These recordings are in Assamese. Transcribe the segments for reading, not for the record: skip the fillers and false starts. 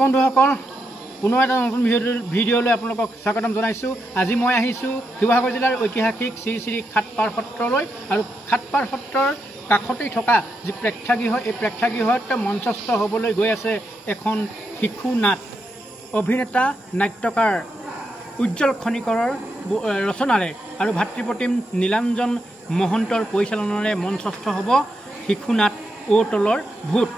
বন্ধুসকল পুনৰ এটা নতুন ভিডিঅ'লৈ আপোনালোকক স্বাগতম জনাইছোঁ। আজি মই আহিছোঁ শিৱসাগৰ জিলাৰ ঐতিহাসিক শ্ৰী শ্ৰী খাটপাৰ সত্ৰলৈ। আৰু খাটপাৰ সত্ৰৰ কাষতেই থকা যি প্ৰেক্ষাগৃহ, এই প্ৰেক্ষাগৃহত মঞ্চস্থ হ'বলৈ গৈ আছে এখন শিশু নাট। অভিনেতা নাট্যকাৰ উজ্জ্বল খনিকৰৰ ৰচনাৰে আৰু ভাতৃপ্ৰতিম নীলাঞ্জন মহন্তৰ পৰিচালনাৰে মঞ্চস্থ হ'ব শিশু নাট ঔ তলৰ ভূত।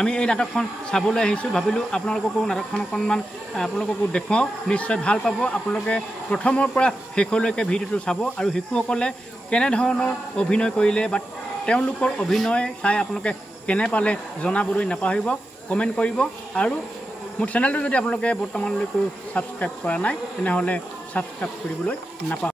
আমি এই নাটকখন চাবলৈ আহিছোঁ, ভাবিলোঁ আপোনালোককো নাটকখন অকণমান আপোনালোককো দেখুৱাওঁ, নিশ্চয় ভাল পাব। আপোনালোকে প্ৰথমৰ পৰা শেষলৈকে ভিডিঅ'টো চাব আৰু শিশুসকলে কেনেধৰণৰ অভিনয় কৰিলে বা তেওঁলোকৰ অভিনয় চাই আপোনালোকে কেনে পালে জনাবলৈ নাপাহৰিব, কমেণ্ট কৰিব। আৰু মোৰ চেনেলটো যদি আপোনালোকে বৰ্তমানলৈকে ছাবস্ক্ৰাইব কৰা নাই তেনেহ'লে ছাবস্ক্ৰাইব কৰিবলৈ নাপাহৰিব।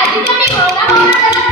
আজি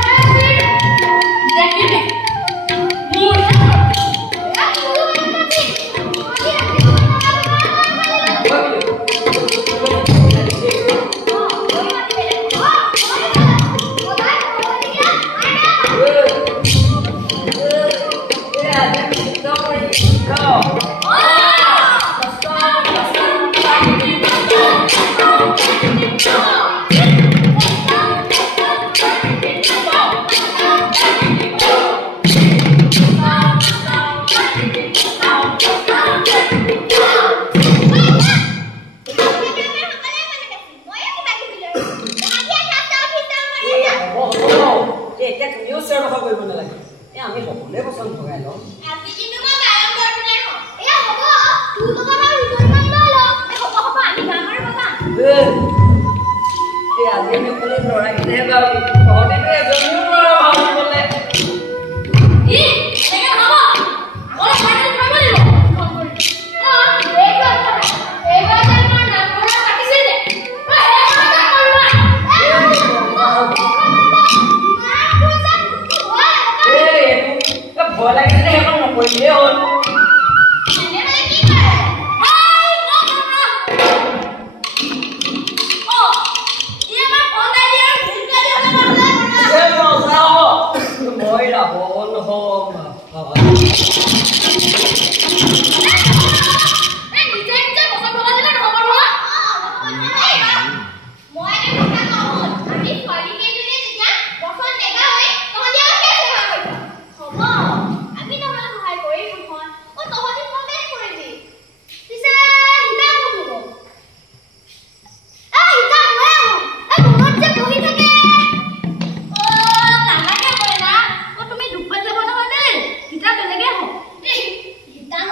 Hitam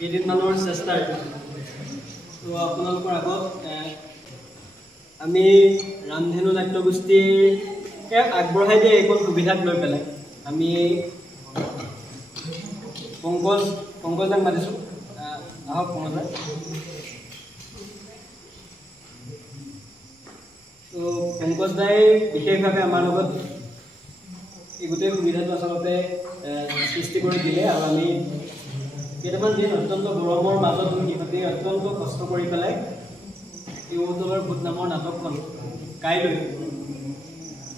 কেইদিনমানৰ চেষ্টাৰ তো আপোনালোকৰ আগত আমি ৰামধেনু নাট্যগোষ্ঠীৰ আগবঢ়াই দিয়া এইখন সুবিধাক লৈ পেলাই আমি পংকজদাক মাতিছোঁ আহক পংকজদা। তো পংকজদাই বিশেষভাৱে আমাৰ লগত এই গোটেই সুবিধাটো আচলতে সৃষ্টি কৰি দিলে আৰু আমি কেইটামান দিন অত্যন্ত গৰমৰ মাজত সিহঁতে অত্যন্ত কষ্ট কৰি পেলাই এই উতলৰ ভূত নামৰ নাটকখন কাইলৈ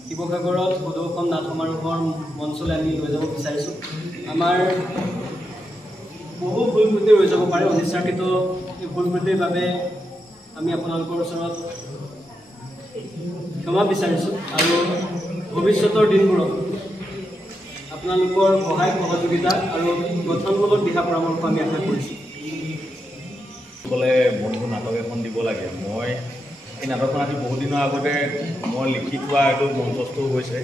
শিৱসাগৰত সদৌ নাট সমাৰোহৰ মঞ্চলৈ আমি লৈ যাব বিচাৰিছোঁ। আমাৰ বহু ভুল ত্ৰুটি ৰৈ যাব পাৰে, অনিচ্ছাকৃত এই ভুল ত্ৰুটিৰ বাবে আমি আপোনালোকৰ ওচৰত ক্ষমা বিচাৰিছোঁ আৰু ভৱিষ্যতৰ দিনবোৰত আপোনালোকৰ সহায় সহযোগিতা আৰু গঠনমূলক দিহা পৰামৰ্শ আমি আশা কৰিছোঁ। সকলে বন্ধু নাটক এখন দিব লাগে। মই এই নাটকখন আজি বহুত দিনৰ আগতে মই লিখি থোৱা এইটো মঞ্চস্থও হৈছে।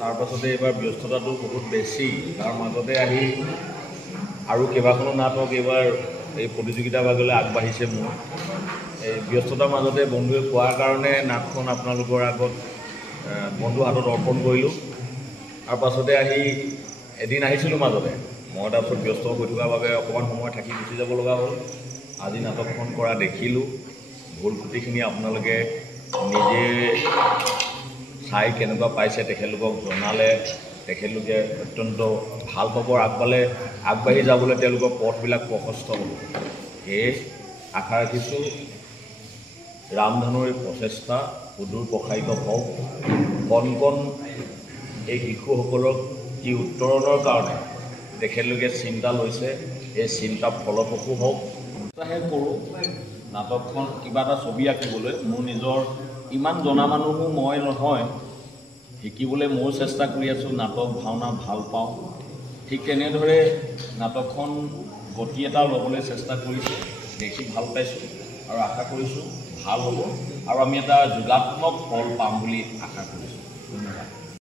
তাৰপাছতে এইবাৰ ব্যস্ততাটো বহুত বেছি, তাৰ মাজতে আহি আৰু কেইবাখনো নাটক এইবাৰ এই প্ৰতিযোগিতাৰ ভাগলৈ আগবাঢ়িছে। মোৰ এই ব্যস্ততাৰ মাজতে বন্ধুৱে কোৱাৰ কাৰণে নাটখন আপোনালোকৰ আগত বন্ধু হাতত অৰ্পণ কৰিলোঁ। তাৰ পাছতে আহি এদিন আহিছিলোঁ মাজতে, মই তাৰপিছত ব্যস্ত হৈ থকাৰ বাবে অকণমান সময় থাকি গুচি যাব লগা হ'ল। আজি নাটকখন কৰা দেখিলোঁ, ভুল ত্ৰুটিখিনি আপোনালোকে নিজে চাই কেনেকুৱা পাইছে তেখেতলোকক জনালে। তেখেতলোকে অত্যন্ত ভাল খবৰ আগবাঢ়ি যাবলৈ তেওঁলোকৰ পথবিলাক প্ৰশস্ত হ'ব। সেয়ে আশা ৰাখিছোঁ ৰামধেনুৰ এই প্ৰচেষ্টা সুদূৰ প্ৰসাৰিত হওক। কণ এই শিশুসকলক যি উত্তৰণৰ কাৰণে তেখেতলোকে চিন্তা লৈছে, এই চিন্তা ফলপ্ৰসূ হওক। উৎসাহে কৰোঁ নাটকখন কিবা এটা ছবি আঁকিবলৈ। মোৰ নিজৰ ইমান জনা মানুহো মই নহয়, শিকিবলৈ ময়ো চেষ্টা কৰি আছোঁ। নাটক ভাওনা ভাল পাওঁ, ঠিক তেনেদৰে নাটকখন গতি এটা ল'বলৈ চেষ্টা কৰিছোঁ। দেখি ভাল পাইছোঁ আৰু আশা কৰিছোঁ ভাল হ'ব আৰু আমি এটা যোগাত্মক ফল পাম বুলি আশা কৰিছোঁ।